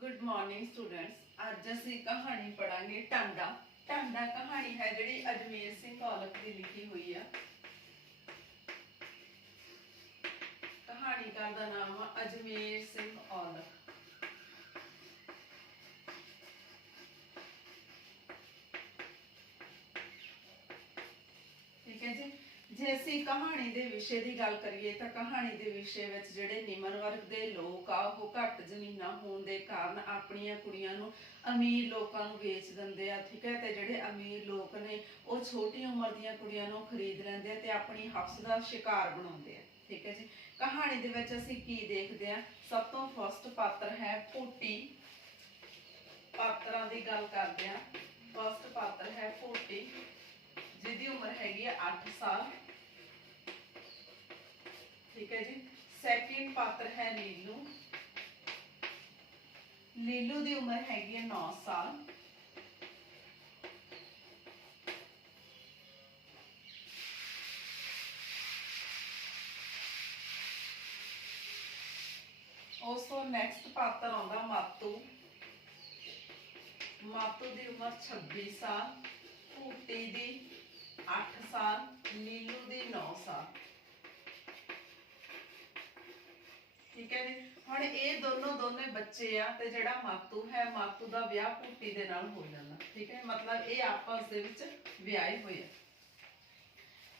Good morning students. आज ਅਸੀਂ कहानी पढ़ांगे टांडा। टांडा कहानी है जिहड़ी अजमेर सिंह औलख की लिखी हुई है। कहानीकार का नाम है अजमेर सिंह औलख। ठीक है जी। जे ਅਸੀਂ ਕਹਾਣੀ ਦੇ ਵਿਸ਼ੇ ਦੀ ਗੱਲ ਕਰੀਏ ਤਾਂ ਕਹਾਣੀ ਦੇ ਵਿਸ਼ੇ ਵਿੱਚ ਜਿਹੜੇ ਨਿਮਨ ਵਰਗ ਦੇ ਲੋਕ ਆ ਉਹ ਘੱਟ ਜ਼ਮੀਨਾਂ ਹੋਣ ਦੇ ਕਾਰਨ ਆਪਣੀਆਂ ਕੁੜੀਆਂ ਨੂੰ ਅਮੀਰ ਲੋਕਾਂ ਨੂੰ ਵੇਚ ਦਿੰਦੇ ਆ। ਠੀਕ ਹੈ। ਤੇ ਜਿਹੜੇ ਅਮੀਰ ਲੋਕ ਨੇ ਉਹ ਛੋਟੀ ਉਮਰ ਦੀਆਂ ਕੁੜੀਆਂ ਨੂੰ ਖਰੀਦ ਲੈਂਦੇ ਆ ਤੇ ਆਪਣੀ ਹਵਸ ਦਾ ਸ਼ਿਕਾਰ ਬਣਾਉਂਦੇ ਆ। ਠੀਕ ਹੈ ਜੀ। ਕਹਾਣੀ ਦੇ ਵਿੱਚ ਅਸੀਂ ਕੀ ਦੇਖਦੇ ਆ? ਸਭ ਤੋਂ ਫਸਟ ਪਾਤਰ ਹੈ ਭੂਟੀ। ਪਾਤਰਾਂ ਦੀ ਗੱਲ ਕਰਦੇ ਆ। ਫਸਟ ਪਾਤਰ ਹੈ ਭੂਟੀ जिसकी उम्र हैगी 8 साल। ठीक है जी। सैकेंड पात्र है लीलू। लीलू की उम्र हैगी 9 साल। उस तो नैक्सट पात्र आउंदा मातू। मातू की उम्र 26 साल। भूटी की 8 साल। लीलू की 9 साल। ठीक है जी। हुण ये दोनों बच्चे आ ते जिहड़ा मातू है, मातू का विआह भूटी दे नाल हो जांदा। ठीक है। मतलब ये आपस दे विच विआहे होए आ।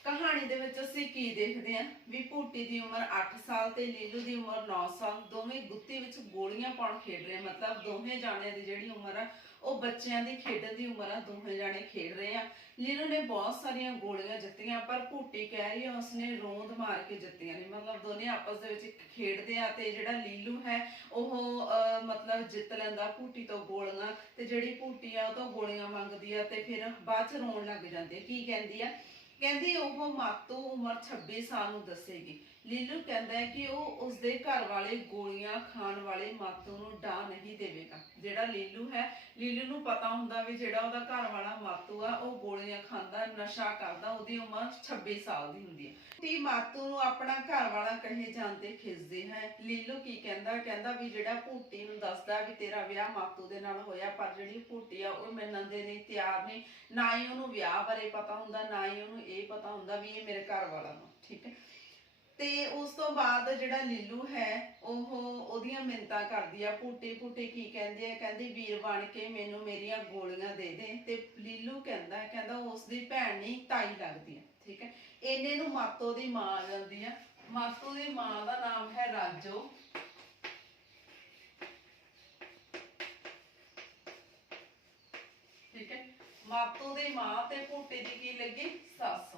कहानी दे विच असीं की देखदे हां भी भूटी की उम्र 8 साल ते लीलू की उम्र 9 साल। दोवें गुत्ती विच गोलियां पाउण खेड रहे। मतलब दोवें जाणिਆਂ की जिहड़ी उम्र आ ਉਹ ਬੱਚਿਆਂ ਦੀ ਖੇਡਣ ਦੀ ਉਮਰ ਆ। ਦੋਵੇਂ ਜਾਣੇ ਖੇਡ ਰਹੇ ਆ। ਲੀਲੂ ਨੇ ਬਹੁਤ ਸਾਰੀਆਂ ਗੋਲੀਆਂ ਜਿੱਤੀਆਂ ਪਰ ਭੂਟੀ ਕਹਿ ਰਹੀ ਆ ਉਸਨੇ ਰੋਂਦ ਮਾਰ ਕੇ ਜਿੱਤੀਆਂ ਨੇ। ਮਤਲਬ ਦੋਨੇ ਆਪਸ ਦੇ ਵਿੱਚ ਖੇਡਦੇ ਆ ਤੇ ਜਿਹੜਾ ਲੀਲੂ ਹੈ ਉਹ ਮਤਲਬ ਜਿੱਤ ਲੈਂਦਾ ਭੂਟੀ ਤੋਂ ਗੋਲੀਆਂ ਤੇ ਜਿਹੜੀ ਭੂਟੀ ਆ ਉਹ ਤੋਂ ਗੋਲੀਆਂ ਮੰਗਦੀ ਆ ਤੇ ਫਿਰ ਬਾਅਦ ਚ ਰੋਣ ਲੱਗ ਜਾਂਦੀ। ਕੀ ਕਹਿੰਦੀ ਆ? ਕਹਿੰਦੀ ਉਹ ਮਾਤੂ ਉਮਰ 26 ਸਾਲ ਨੂੰ ਦੱਸੇਗੀ। ਲੀਲੂ ਕਹਿੰਦਾ ਹੈ ਕਿ ਉਹ ਉਸਦੇ ਘਰ ਵਾਲੇ ਗੋਲੀਆਂ ਖਾਣ ਵਾਲੇ ਮਾਤੂ ਨੂੰ ਡਾ ਨਹੀਂ ਦੇਵੇਗਾ। ਜਿਹੜਾ ਲੀਲੂ ਹੈ, ਲੀਲੂ ਨੂੰ ਪਤਾ ਹੁੰਦਾ ਵੀ ਜਿਹੜਾ ਉਹਦਾ ਘਰ ਵਾਲਾ ਮਾਤੂ ਆ ਉਹ ਗੋਲੀਆਂ ਖਾਂਦਾ, ਨਸ਼ਾ ਕਰਦਾ। ਉਹਦੀ ਉਮਰ 26 ਸਾਲ ਦੀ ਹੁੰਦੀ ਹੈ ਤੇ ਮਾਤੂ ਨੂੰ ਆਪਣਾ ਘਰ ਵਾਲਾ ਕਹੇ ਜਾਣ ਤੇ ਖਿੱਚਦੇ ਹੈ। ਲੀਲੂ ਕੀ ਕਹਿੰਦਾ? ਕਹਿੰਦਾ ਵੀ ਜਿਹੜਾ ਭੂਟੀ ਨੂੰ ਦੱਸਦਾ ਵੀ ਤੇਰਾ ਵਿਆਹ ਮਾਤੂ ਦੇ ਨਾਲ ਹੋਇਆ, ਪਰ ਜਿਹੜੀ ਭੂਟੀ ਆ ਉਹ ਮੰਨਣ ਦੇ ਲਈ ਤਿਆਰ ਨਹੀਂ। ਨਾ ਹੀ ਉਹਨੂੰ ਵਿਆਹ ਬਾਰੇ ਪਤਾ ਹੁੰਦਾ, ਨਾ ਹੀ ਉਹਨੂੰ ਇਹ ਪਤਾ ਹੁੰਦਾ ਵੀ ਇਹ ਮੇਰੇ ਘਰ ਵਾਲਾ ਵਾ। ਠੀਕ ਹੈ। ਤੇ ਉਸ ਤੋਂ ਬਾਅਦ ਜਿਹੜਾ ਲੀਲੂ ਹੈ ਉਹ ਉਹਦੀਆਂ ਮਿੰਨਤਾਂ ਕਰਦੀ ਆ। ਭੂਟੀ ਕੀ ਕਹਿੰਦੀ ਹੈ? ਕਹਿੰਦੀ ਵੀਰ ਬਣ ਕੇ ਮੈਨੂੰ ਮੇਰੀਆਂ ਗੋਲੀਆਂ ਦੇ ਦੇ। ਤੇ ਲੀਲੂ ਕਹਿੰਦਾ ਉਸਦੀ ਭੈਣ ਨਹੀਂ ਤਾਈ ਲੱਗਦੀ ਹੈ। ਠੀਕ ਹੈ। ਇਹਨੇ ਨੂੰ ਮਾਤੋ ਦੀ ਮਾਂ ਆ ਜਾਂਦੀ ਆ। ਮਾਤੋ ਦੀ ਮਾਂ ਦਾ ਨਾਮ ਹੈ ਰਾਜੋ। ठीक है। मातू दी मां ते भूटी दी की लगी सस।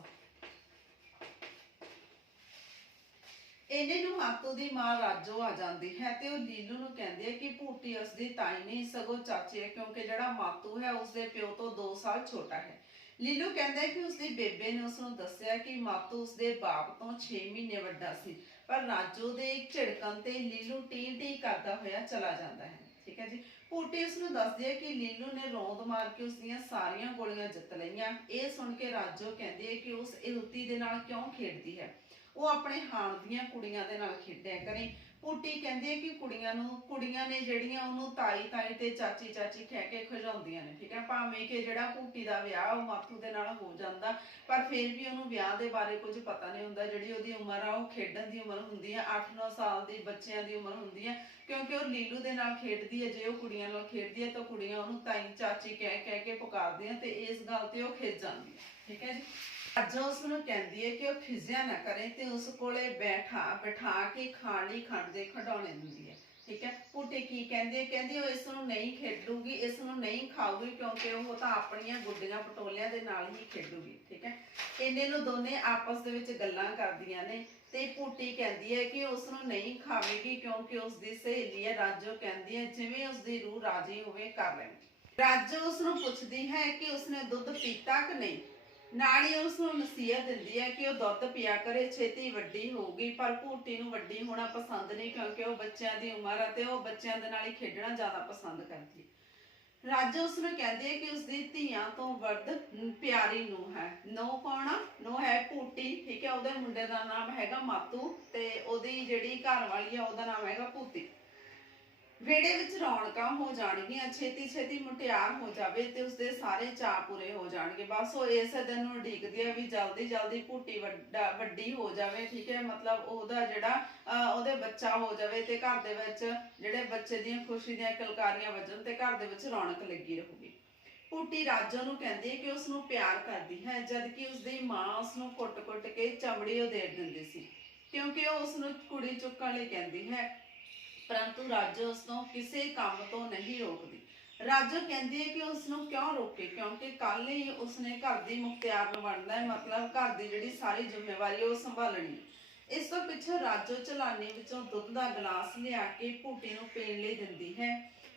इन्हें नूं मातू दी मां राजो आ जाती है ते वो लीलू नूं कहंदी है कि भूटी उसदी ताई नहीं सगों चाची है, क्योंकि जिहड़ा मातू है उसदे प्यो तो 2 साल छोटा है। लीलू कहंदा है कि उसदी बेबे ने उसनूं दस्सिया कि मातू उसदे बाप तो 6 महीने वड्डा सी, पर राजो दे झिड़कण ते लीलू टी टी करदा होया चला जांदा है। ठीक है जी। भूटी उसनूं दसदी है कि लीलू ने रौंद मार के उसदियां सारियां गोलियां जित लईआं। इह सुण के राजो कहंदी है कि उस इलती दे नाल क्यों खेडदी है, वो अपने हाण दीआं कुड़ियां दे नाल खेडिया करे। भूटी कहंदी है कि कुड़ियां ने ਜਿਹੜੀਆਂ ਉਹਨੂੰ ਤਾਈ ਤਾਈ ਤੇ ਚਾਚੀ ਚਾਚੀ ਕਹਿ ਕੇ ਖਿਜਾਉਂਦੀਆਂ ਨੇ। ਠੀਕ ਹੈ। ਭਾਵੇਂ ਕਿ ਜਿਹੜਾ ਭੂਟੀ ਦਾ ਵਿਆਹ ਉਹ ਮਾਤੂ ਦੇ ਨਾਲ ਹੋ ਜਾਂਦਾ, ਪਰ ਫਿਰ ਵੀ ਉਹਨੂੰ ਵਿਆਹ ਦੇ ਬਾਰੇ ਕੁਝ ਪਤਾ ਨਹੀਂ ਹੁੰਦਾ। ਜਿਹੜੀ ਉਹਦੀ ਉਮਰ ਆ ਉਹ ਖੇਡਣ ਦੀ ਉਮਰ ਹੁੰਦੀ ਆ। 8-9 ਸਾਲ ਦੀ ਬੱਚਿਆਂ ਦੀ ਉਮਰ ਹੁੰਦੀ ਹੈ, ਕਿਉਂਕਿ ਉਹ ਲੀਲੂ ਦੇ ਨਾਲ ਖੇਡਦੀ ਹੈ। ਜੇ ਉਹ ਕੁੜੀਆਂ ਨਾਲ ਖੇਡਦੀ ਹੈ ਤਾਂ ਕੁੜੀਆਂ ਉਹਨੂੰ ਤਾਈ ਚਾਚੀ ਕਹਿ ਕੇ ਪੁਕਾਰਦੀਆਂ ਤੇ ਇਸ ਗੱਲ ਤੇ ਉਹ ਖਿਜ ਜਾਂਦੀ ਹੈ। ਠੀਕ ਹੈ ਜੀ। राजो उसनूं कहंदी है कि वह खिजिया ना करे ते उस कोले बैठा के खाण लई खंड दे खिडौणे दिंदी है। ठीक है। भूटी की कहंदी है? कहंदी वो इसनूं नहीं खेडूगी, इसनूं नहीं खाऊगी, क्योंकि वो तां अपणियां गुड्डियां पटोलियां दे नाल ही खेडूगी। ठीक है। इन्ने नूं दोने आपस दे विच गल्लां करदियां ने ते भूटी कहंदी है कि उसनूं नहीं खावेगी क्योंकि उसदी सहेली है। राजो कहंदी है जिवें उसदी रूह राजी होवे कर लैण। राजो उसनूं पुछदी है कि उसने दुध पीता कि नहीं। ਨਾਲ ਹੀ ਉਸਨੂੰ ਨਸੀਹਤ ਦਿੰਦੀ ਹੈ ਕਿ ਉਹ ਦੁੱਧ ਪੀਆ ਕਰੇ, ਛੇਤੀ ਵੱਡੀ ਹੋਊਗੀ। ਪਰ ਭੂਟੀ ਨੂੰ ਵੱਡੀ ਹੋਣਾ ਪਸੰਦ ਨਹੀਂ, ਕਿਉਂਕਿ ਉਹ ਬੱਚਿਆਂ ਦੀ ਉਮਰ ਹੈ ਤੇ ਉਹ ਬੱਚਿਆਂ ਦੇ ਨਾਲ ਹੀ ਖੇਡਣਾ ਜ਼ਿਆਦਾ ਪਸੰਦ ਕਰਦੀ ਹੈ। ਰਾਜੋ ਉਸਨੂੰ ਕਹਿੰਦੀ ਹੈ ਕਿ ਉਸਦੀ ਧੀਆਂ ਤੋਂ ਵੱਧ ਪਿਆਰੀ ਨੂੰਹ ਹੈ। ਨੂੰਹ ਕੌਣ ਆ? ਨੂੰਹ ਹੈ ਭੂਟੀ। ਠੀਕ ਹੈ। ਉਹਦੇ ਮੁੰਡੇ ਦਾ ਨਾਮ ਹੈਗਾ ਮਾਤੂ ਤੇ ਉਹਦੀ ਜਿਹੜੀ ਘਰ ਵਾਲੀ ਆ ਉਹਦਾ ਨਾਮ ਹੈਗਾ ਭੂਤੀ। ਵਿਹੜੇ ਵਿੱਚ ਰੌਣਕਾਂ ਹੋ ਜਾਣਗੀਆਂ, ਛੇਤੀ ਛੇਤੀ ਮੁਟਿਆਰ ਹੋ ਜਾਵੇ ਤੇ ਉਸਦੇ ਸਾਰੇ ਚਾਅ ਪੂਰੇ ਹੋ ਜਾਣਗੇ। ਬਸ ਉਹ ਇਸੇ ਦਿਨ ਨੂੰ ਉਡੀਕਦੀ ਹੈ ਵੀ ਜਲਦੀ ਜਲਦੀ ਭੂਟੀ ਵੱਡੀ ਹੋ ਜਾਵੇ, ਠੀਕ ਹੈ, ਮਤਲਬ ਉਹਦਾ ਜਿਹੜਾ ਉਹਦੇ ਬੱਚਾ ਹੋ ਜਾਵੇ ਤੇ ਘਰ ਦੇ ਵਿੱਚ ਜਿਹੜੇ ਬੱਚੇ ਦੀਆਂ ਖੁਸ਼ੀ ਦੀਆਂ ਕਿਲਕਾਰੀਆਂ ਵੱਜਣ ਤੇ ਘਰ ਦੇ ਵਿੱਚ ਰੌਣਕ ਲੱਗੀ ਰਹੂਗੀ। ਭੂਟੀ ਰਾਜੋ ਨੂੰ ਕਹਿੰਦੀ ਹੈ ਕਿ ਉਸ ਨੂੰ ਪਿਆਰ ਕਰਦੀ ਹੈ, ਜਦ ਕਿ ਉਸਦੀ ਮਾਂ ਉਸ ਨੂੰ ਕੁੱਟ-ਕੁੱਟ ਕੇ ਚਮੜੀ ਉਧੇੜ ਦਿੰਦੀ ਸੀ, ਕਿਉਂਕਿ ਉਹ ਉਸ ਨੂੰ ਕੁੜੀ ਚੁੱਕਣ ਲਈ ਕਹਿੰਦੀ ਹੈ। ਪਰੰਤੂ ਰਾਜੋ ਉਸ ਨੂੰ ਕਿਸੇ ਕੰਮ ਤੋਂ ਨਹੀਂ ਰੋਕਦੀ। ਰਾਜੋ ਕਹਿੰਦੀ ਹੈ ਕਿ ਉਸ ਨੂੰ ਕਿਉਂ ਰੋਕੇ, ਕਿਉਂਕਿ ਕੱਲ ਹੀ ਉਸਨੇ ਘਰ ਦੀ ਮੁਖਤਿਆਰ ਨੂੰ ਬਣਨਾ ਹੈ, ਮਤਲਬ ਘਰ ਦੀ ਜਿਹੜੀ ਸਾਰੀ ਜ਼ਿੰਮੇਵਾਰੀ ਉਹ ਸੰਭਾਲਣੀ ਹੈ। ਇਸ ਤੋਂ ਪਿੱਛੋਂ ਰਾਜੋ ਝਲਾਨੀ ਵਿੱਚੋਂ ਦੁੱਧ ਦਾ ਗਲਾਸ ਲਿਆ ਕੇ ਭੂਟੀ ਨੂੰ ਪੀਣ ਲਈ ਦਿੰਦੀ ਹੈ।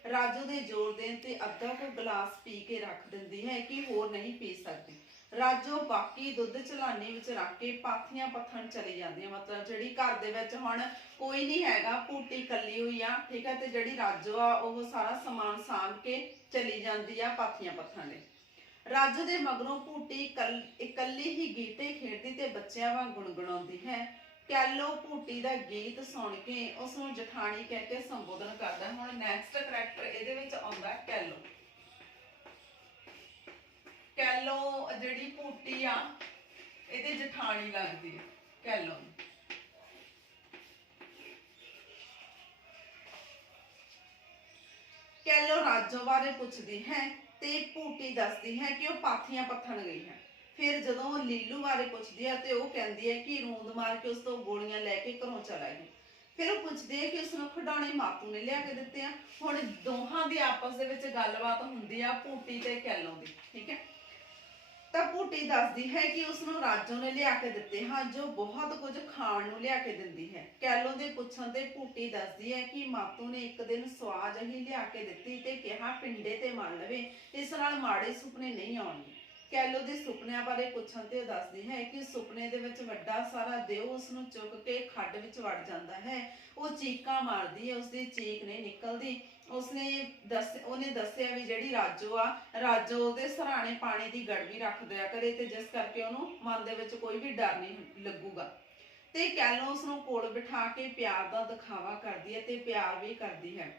ਰਾਜੋ ਦੇ ਜ਼ੋਰ ਦੇਣ ਤੇ ਅੱਧਾ ਕੁ ਗਲਾਸ ਪੀ ਕੇ ਰੱਖ ਦਿੰਦੀ ਹੈ ਕਿ ਹੋਰ ਨਹੀਂ ਪੀ ਸਕਦੀ। ਰਾਜੋ ਬਾਕੀ ਦੁੱਧ ਝਲਾਨੀ ਵਿੱਚ ਰੱਖ ਕੇ ਪਾਥੀਆਂ ਪੱਥਣ ਚਲੀ ਜਾਂਦੀ ਹੈ, ਮਤਲਬ ਜਿਹੜੀ ਘਰ ਦੇ ਵਿੱਚ ਹੁਣ ਕੋਈ ਨਹੀਂ ਹੈਗਾ, ਭੂਟੀ ਇਕੱਲੀ ਹੋਈ ਆ, ਠੀਕ ਹੈ, ਤੇ ਜਿਹੜੀ ਰਾਜੋ ਆ ਉਹ ਸਾਰਾ ਸਮਾਨ ਸਾਂਭ ਕੇ ਚਲੀ ਜਾਂਦੀ ਆ ਪਾਥੀਆਂ ਪੱਥਣ ਲਈ। ਰਾਜੋ ਦੇ ਮਗਰੋਂ ਭੂਟੀ ਇਕੱਲੀ ਹੀ ਗੀਟੇ ਖੇਡਦੀ ਤੇ ਬੱਚਿਆਂ ਵਾਂਗ ਗੁਣਗੁਣਾਉਂਦੀ ਹੈ। ਕੈਲੋ ਭੂਟੀ ਦਾ ਗੀਤ ਸੁਣ ਕੇ ਉਸ ਨੂੰ ਜਠਾਣੀ ਕਹਿ ਕੇ ਸੰਬੋਧਨ ਕਰਦਾ ਹੈ। ਹੁਣ ਨੈਕਸਟ ਕਰੈਕਟਰ ਇਹਦੇ ਵਿੱਚ ਆਉਂਦਾ ਕੈਲੋ। ਕੈਲੋ ਜਿਹੜੀ ਭੂਟੀ ਆ ਇਹਦੇ ਜਠਾਣੀ ਲੱਗਦੀ ਹੈ ਕੈਲੋ ਨੂੰ। ਕੈਲੋ ਰਾਜੋ ਬਾਰੇ ਪੁੱਛਦੀ ਹੈ ਤੇ ਭੂਟੀ ਦੱਸਦੀ ਹੈ ਕਿ ਉਹ ਪਾਥੀਆਂ ਪੱਥਣ ਗਈ ਹੈ। ਫਿਰ ਜਦੋਂ ਉਹ ਲੀਲੂ ਬਾਰੇ ਪੁੱਛਦੀ ਹੈ ਤੇ ਉਹ ਕਹਿੰਦੀ ਹੈ ਕਿ ਰੂੰਦ ਮਾਰ ਕੇ ਉਸ ਤੋਂ ਗੋਲੀਆਂ ਲੈ ਕੇ ਘਰੋਂ ਚਲਾ ਗਈ। ਫਿਰ ਉਹ ਪੁੱਛਦੀ ਹੈ ਕਿ ਉਸ ਨੂੰ ਖਿਡੌਣੇ ਮਾਤੂ ਨੇ ਲਿਆ ਕੇ ਦਿੱਤੇ ਆ। ਹੁਣ ਦੋਹਾਂ ਦੀ ਆਪਸ ਦੇ ਵਿੱਚ ਗੱਲਬਾਤ ਹੁੰਦੀ ਆ ਭੂਟੀ ਤੇ ਕੈਲੋ ਦੀ, ਠੀਕ ਹੈ। ਤਾਂ ਭੂਟੀ ਦੱਸਦੀ ਹੈ ਕਿ ਉਸ ਨੂੰ ਰਾਜੋ ਨੇ ਲਿਆ ਕੇ ਦਿੱਤੇ ਹਨ, ਜੋ ਬਹੁਤ ਕੁਝ ਖਾਣ ਨੂੰ ਲਿਆ ਕੇ ਦਿੰਦੀ ਹੈ। ਕੈਲੋ ਦੇ ਪੁੱਛਣ ਤੇ ਭੂਟੀ ਦੱਸਦੀ ਹੈ ਕਿ ਮਾਤੂ ਨੇ ਇੱਕ ਦਿਨ ਸਵਾਹ ਜਿਹੀ ਲਿਆ ਕੇ ਦਿੱਤੀ ਤੇ ਕਿਹਾ ਪਿੰਡੇ ਤੇ ਮੰਨ ਲਵੇ, ਇਸ ਨਾਲ ਮਾੜੇ ਸੁਪਨੇ ਨਹੀਂ ਆਉਣਗੇ। ਕੈਲੋ ਦੇ ਸੁਪਨਿਆਂ ਬਾਰੇ ਪੁੱਛਣ ਤੇ ਉਹ ਦੱਸਦੀ ਹੈ ਕਿ ਸੁਪਨੇ ਦੇ ਵਿੱਚ ਵੱਡਾ ਸਾਰਾ ਦਿਓ ਉਸ ਨੂੰ ਚੁੱਕ ਕੇ ਖੱਡ ਵਿੱਚ ਵੜ ਜਾਂਦਾ ਹੈ। ਉਹ ਚੀਕਾਂ ਮਾਰਦੀ ਹੈ, ਉਸਦੀ ਚੀਕ ਨਹੀਂ ਨਿਕਲਦੀ। ਉਹਨੇ ਦੱਸਿਆ ਵੀ ਜਿਹੜੀ ਰਾਜੋ ਆ, ਰਾਜੋ ਉਹਦੇ ਸਰਾਣੇ ਪਾਣੀ ਦੀ ਗੜਵੀ ਰੱਖ ਦਿਆ ਕਰੇ ਤੇ ਜਿਸ ਕਰਕੇ ਉਹਨੂੰ ਮਨ ਦੇ ਵਿੱਚ ਕੋਈ ਵੀ ਡਰ ਨਹੀਂ ਲੱਗੂਗਾ। ਤੇ ਕੈਲੋ ਉਸ ਨੂੰ ਕੋਲ ਬਿਠਾ ਕੇ ਪਿਆਰ ਦਾ ਦਿਖਾਵਾ ਕਰਦੀ ਹੈ ਤੇ ਪਿਆਰ ਵੀ ਕਰਦੀ ਹੈ।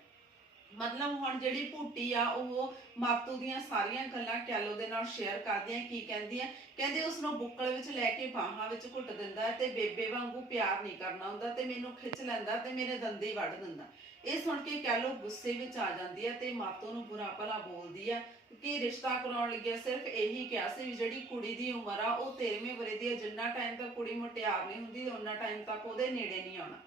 ਮਤਲਬ ਹੁਣ ਜਿਹੜੀ ਭੂਟੀ ਆ ਉਹ ਮਾਤੂ ਦੀਆਂ ਸਾਰੀਆਂ ਗੱਲਾਂ ਕੈਲੋ ਦੇ ਨਾਲ ਸ਼ੇਅਰ ਕਰਦੀ ਹੈ। ਕੀ ਕਹਿੰਦੀ ਹੈ, ਕਹਿੰਦੇ ਉਸ ਨੂੰ ਬੁੱਕਲ ਵਿੱਚ ਲੈ ਕੇ ਬਾਹਾਂ ਵਿੱਚ ਘੁੱਟ ਦਿੰਦਾ ਤੇ ਬੇਬੇ ਵਾਂਗੂ ਪਿਆਰ ਨਹੀਂ ਕਰਨਾ ਹੁੰਦਾ ਤੇ ਮੈਨੂੰ ਖਿੱਚ ਲੈਂਦਾ ਤੇ ਮੇਰੇ ਦੰਦੇ ਵੱਢ ਦਿੰਦਾ। ਇਹ ਸੁਣ ਕੇ ਕੈਲੋ ਗੁੱਸੇ ਵਿੱਚ ਆ ਜਾਂਦੀ ਹੈ ਤੇ ਮਾਤੂ ਨੂੰ ਬੁਰਾ ਭਲਾ ਬੋਲਦੀ ਹੈ ਕਿ ਰਿਸ਼ਤਾ ਕਰਾਉਣ ਲੱਗਿਆ ਸਿਰਫ ਇਹੀ ਕਿਹਾ ਸੀ ਵੀ ਜਿਹੜੀ ਕੁੜੀ ਦੀ ਉਮਰ ਆ ਉਹ 13ਵੇਂ ਵਰੇ ਦੀ ਹੈ, ਜਿੰਨਾ ਟਾਈਮ ਤੱਕ ਕੁੜੀ ਮੁਟਿਆਰ ਨਹੀਂ ਹੁੰਦੀ ਉਹਨਾਂ ਟਾਈਮ ਤੱਕ ਉਹਦੇ ਨੇੜੇ ਨਹੀਂ ਆਉਣਾ,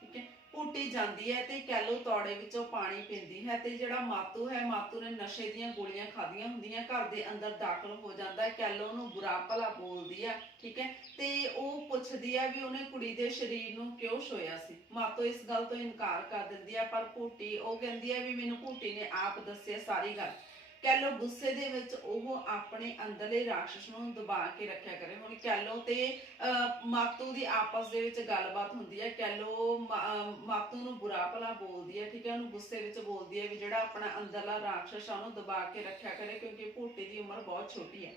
ਠੀਕ ਹੈ। ਭੂਟੀ ਜਾਂਦੀ ਹੈ ਤੇ ਕੈਲੋ ਤੌੜੇ ਵਿੱਚੋਂ ਪਾਣੀ ਪੀਂਦੀ ਹੈ ਤੇ ਜਿਹੜਾ ਮਾਤੂ ਹੈ, ਮਾਤੂ ਨੇ ਨਸ਼ੇ ਦੀਆਂ ਗੋਲੀਆਂ ਖਾਧੀਆਂ ਹੁੰਦੀਆਂ, ਘਰ ਦੇ ਅੰਦਰ ਦਾਖਲ ਹੋ ਜਾਂਦਾ ਹੈ। ਕੈਲੋ ਨੂੰ ਬੁਰਾ ਭਲਾ ਬੋਲਦੀ ਆ, ਠੀਕ ਹੈ, ਤੇ ਉਹ ਪੁੱਛਦੀ ਆ ਵੀ ਉਹਨੇ ਕੁੜੀ ਦੇ ਸਰੀਰ ਨੂੰ ਕਿਉਂ ਛੋਇਆ ਸੀ। ਮਾਤੂ ਇਸ ਗੱਲ ਤੋਂ ਇਨਕਾਰ ਕਰ ਦਿੰਦੀ ਆ, ਪਰ ਭੂਟੀ ਉਹ ਕਹਿੰਦੀ ਆ ਵੀ ਮੈਨੂੰ ਭੂਟੀ ਨੇ ਆਪ ਦੱਸਿਆ ਸਾਰੀ ਗੱਲ। ਕੈਲੋ ਗੁੱਸੇ ਦੇ ਵਿੱਚ ਉਹ ਆਪਣੇ ਅੰਦਰਲੇ ਰਾਖਸ਼ ਨੂੰ ਦਬਾ ਕੇ ਰੱਖਿਆ ਕਰੇ। ਹੁਣ ਕੈਲੋ ਤੇ ਮਾਤੂ ਦੀ ਆਪਸ ਦੇ ਵਿੱਚ ਗੱਲਬਾਤ ਹੁੰਦੀ ਹੈ। ਕੈਲੋ ਮਾਤੂ ਨੂੰ ਬੁਰਾ ਭਲਾ ਬੋਲਦੀ ਹੈ, ਠੀਕ ਹੈ, ਉਹਨੂੰ ਗੁੱਸੇ ਵਿੱਚ ਬੋਲਦੀ ਹੈ ਵੀ ਜਿਹੜਾ ਆਪਣਾ ਅੰਦਰਲਾ ਰਾਖਸ਼ ਆ ਉਹਨੂੰ ਦਬਾ ਕੇ ਰੱਖਿਆ ਕਰੇ ਕਿਉਂਕਿ ਭੂਟੀ ਦੀ ਉਮਰ ਬਹੁਤ ਛੋਟੀ ਹੈ।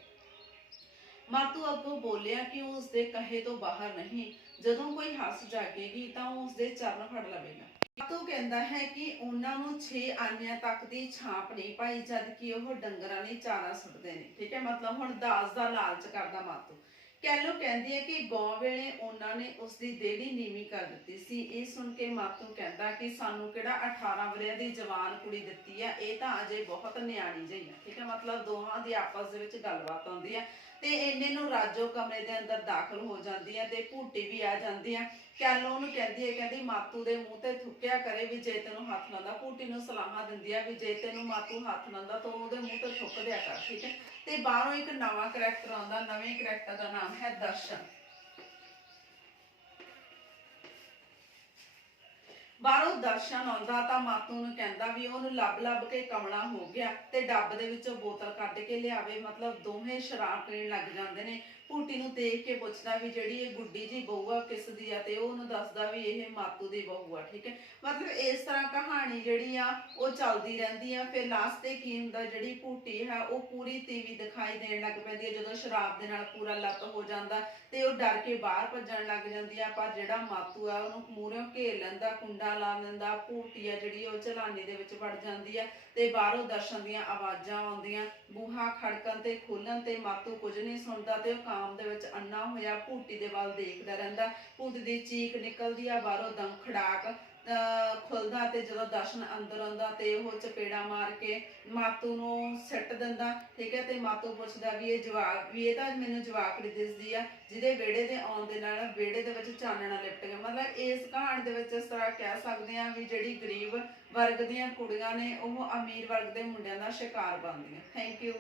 ਮਾਤੂ ਅੱਗੋਂ ਬੋਲਿਆ ਕਿ ਉਹ ਉਸਦੇ ਕਹੇ ਤੋਂ ਬਾਹਰ ਨਹੀਂ, ਜਦੋਂ ਕੋਈ ਹੱਸ ਜਾਗੇਗੀ ਤਾਂ ਉਹ ਉਸਦੇ ਚਰਨ ਫੜ ਲਵੇਗਾ। ਮਾਤੂ ਕਹਿੰਦਾ ਹੈ ਕਿ ਉਹਨਾਂ ਨੂੰ 6 ਆਨਿਆਂ ਤੱਕ ਦੀ ਛਾਪ ਨਹੀਂ ਪਾਈ ਜਦ ਕਿ ਉਹ ਡੰਗਰਾਂ ਲਈ ਚਾਰਾ ਸੁੱਟਦੇ ਨੇ, ਠੀਕ ਹੈ, ਮਤਲਬ ਹੁਣ ਦਾਜ ਦਾ ਲਾਲਚ ਕਰਦਾ ਮਾਤੂ। ਕੈਲੋ ਕਹਿੰਦੀ ਹੈ ਕਿ ਗੌ ਵੇਲੇ ਉਹਨਾਂ ਨੇ ਉਸਦੀ ਦੇਹੀ ਨੀਵੀਂ ਕਰ ਦਿੱਤੀ ਸੀ। ਇਹ ਸੁਣ ਕੇ ਮਾਤੂ ਕਹਿੰਦਾ ਕਿ ਸਾਨੂੰ ਕਿਹੜਾ 18 ਵਰਿਆਂ ਦੀ ਜਵਾਨ ਕੁੜੀ ਦਿੱਤੀ ਆ, ਇਹ ਤਾਂ ਅਜੇ ਬਹੁਤ ਨਿਆਣੀ ਜਿਹੀ ਆ, ਠੀਕ ਹੈ, ਮਤਲਬ ਦੋਹਾਂ ਦੀ ਆਪਸ ਦੇ ਵਿੱਚ ਗੱਲਬਾਤ ਆਉਂਦੀ ਹੈ ਤੇ ਇੰਨੇ ਨੂੰ ਰਾਜੋ ਕਮਰੇ ਦੇ ਅੰਦਰ ਦਾਖਲ ਹੋ ਜਾਂਦੀ ਹੈ ਤੇ ਭੂਟੀ ਵੀ ਆ ਜਾਂਦੀ ਹੈ। ਕੈਲੋ ਉਹਨੂੰ ਕਹਿੰਦੀ ਹੈ, ਕਹਿੰਦੀ ਮਾਤੂ ਦੇ ਮੂੰਹ ਤੇ ਥੁੱਕਿਆ ਕਰੇ ਵੀ ਜੇ ਤੈਨੂੰ ਹੱਥ ਲਾਉਂਦਾ। ਭੂਟੀ ਨੂੰ ਸਲਾਹਾਂ ਦਿੰਦੀ ਆ ਵੀ ਜੇ ਤੈਨੂੰ ਮਾਤੂ ਹੱਥ ਲਾਉਂਦਾ ਤਾਂ ਉਹਦੇ ਮੂੰਹ ਤੇ ਥੁੱਕ ਦਿਆ ਕਰ, ਠੀਕ ਹੈ। ਤੇ ਬਾਹਰੋਂ ਇੱਕ ਨਵਾਂ ਕਰੈਕਟਰ ਆਉਂਦਾ, ਨਵੇਂ ਕਰੈਕਟਰ ਦਾ ਨਾਮ ਹੈ ਦਰਸ਼ਨ। ਬਾਹਰੋਂ ਦਰਸ਼ਨ ਆਉਂਦਾ ਤਾਂ ਮਾਤੂ ਨੂੰ ਕਹਿੰਦਾ ਵੀ ਉਹਨੂੰ ਲੱਭ ਲੱਭ ਕੇ ਕਮਲਾ ਹੋ ਗਿਆ ਤੇ ਡੱਬ ਦੇ ਵਿੱਚੋਂ ਬੋਤਲ ਕੱਢ ਕੇ ਲਿਆਵੇ, ਮਤਲਬ ਦੋਹੇ ਸ਼ਰਾਬ ਪੀਣ ਲੱਗ ਜਾਂਦੇ ਨੇ। ਭੂਟੀ ਨੂੰ ਦੇਖ ਕੇ ਪੁੱਛਦਾ ਵੀ ਜਿਹੜੀ ਇਹ ਗੁੱਡੀ ਜੀ ਬਹੂ ਆ ਕਿਸ ਦੀ ਆ, ਤੇ ਉਹ ਉਹਨੂੰ ਦੱਸਦਾ ਵੀ ਇਹ ਮਾਤੂ ਦੀ ਬਹੂ ਆ। ਠੀਕ ਹੈ, ਮਤਲਬ ਇਸ ਤਰ੍ਹਾਂ ਕਹਾਣੀ ਜਿਹੜੀ ਆ ਉਹ ਚੱਲਦੀ ਰਹਿੰਦੀ ਆ। ਫਿਰ ਲਾਸਟ ਤੇ ਕੀ ਹੁੰਦਾ, ਜਿਹੜੀ ਭੂਟੀ ਹੈ ਉਹ ਪੂਰੀ ਤੀਵੀਂ ਦਿਖਾਈ ਦੇਣ ਲੱਗ ਪੈਂਦੀ ਹੈ ਜਦੋਂ ਸ਼ਰਾਬ ਦੇ ਨਾਲ ਪੂਰਾ ਲੱਤ ਹੋ ਜਾਂਦਾ, ਤੇ ਉਹ ਡਰ ਕੇ ਬਾਹਰ ਭੱਜਣ ਲੱਗ ਜਾਂਦੀ ਆ। ਪਰ ਜਿਹੜਾ ਮਾਤੂ ਆ ਉਹਨੂੰ ਮੂਹਰਿਓਂ ਘੇਰ ਲੈਂਦਾ, ਕੁੰਡਾ ਲਾ ਲੈਂਦਾ। ਭੂਟੀ ਆ ਜਿਹੜੀ ਉਹ ਝਲਾਨੀ ਦੇ ਵਿੱਚ ਵੜ ਜਾਂਦੀ ਆ, ਤੇ ਬਾਹਰੋਂ ਦਰਸ਼ਨ ਦੀਆਂ ਆਵਾਜ਼ਾਂ ਆਉਂਦੀਆਂ, ਬੂਹਾ ਖੜਕਣ ਤੇ ਖੋਲਣ ਤੇ ਮਾਤੂ ਕੁਝ ਨਹੀਂ ਸੁਣਦਾ, ਤੇ ਉਹ ਕਾਮ ਦੇ ਵਿੱਚ ਅੰਨਾ ਹੋਇਆ ਭੂਟੀ ਦੇ ਵੱਲ ਦੇਖਦਾ ਰਹਿੰਦਾ। ਭੂਤ ਦੀ ਚੀਕ ਨਿਕਲਦੀ ਆ, ਬਾਹਰੋਂ ਦਮ ਖੜਾਕ ਖੁੱਲਦਾ, ਤੇ ਜਦੋਂ ਦਰਸ਼ਨ ਅੰਦਰ ਆਉਂਦਾ ਤੇ ਉਹ ਚਪੇੜਾ ਮਾਰ ਕੇ ਮਾਤੂ ਨੂੰ ਸਿੱਟ ਦਿੰਦਾ। ਠੀਕ ਹੈ, ਤੇ ਮਾਤੂ ਪੁੱਛਦਾ ਵੀ ਇਹ ਜਵਾਕ ਵੀ ਇਹ ਤਾਂ ਮੈਨੂੰ ਜਵਾਕੜੀ ਦਿਸਦੀ ਆ ਜਿਹਦੇ ਵਿਹੜੇ ਦੇ ਆਉਣ ਦੇ ਨਾਲ ਵਿਹੜੇ ਦੇ ਵਿੱਚ ਚਾਨਣਾ ਲਿਪਟ ਗਿਆ। ਮਤਲਬ ਇਸ ਕਹਾਣੀ ਦੇ ਵਿੱਚ ਇਸ ਤਰ੍ਹਾਂ ਕਹਿ ਸਕਦੇ ਆ ਵੀ ਜਿਹੜੀ ਗਰੀਬ ਵਰਗ ਦੀਆਂ ਕੁੜੀਆਂ ਨੇ ਉਹ ਅਮੀਰ ਵਰਗ ਦੇ ਮੁੰਡਿਆਂ ਦਾ ਸ਼ਿਕਾਰ ਬਣਦੀਆਂ। Thank you.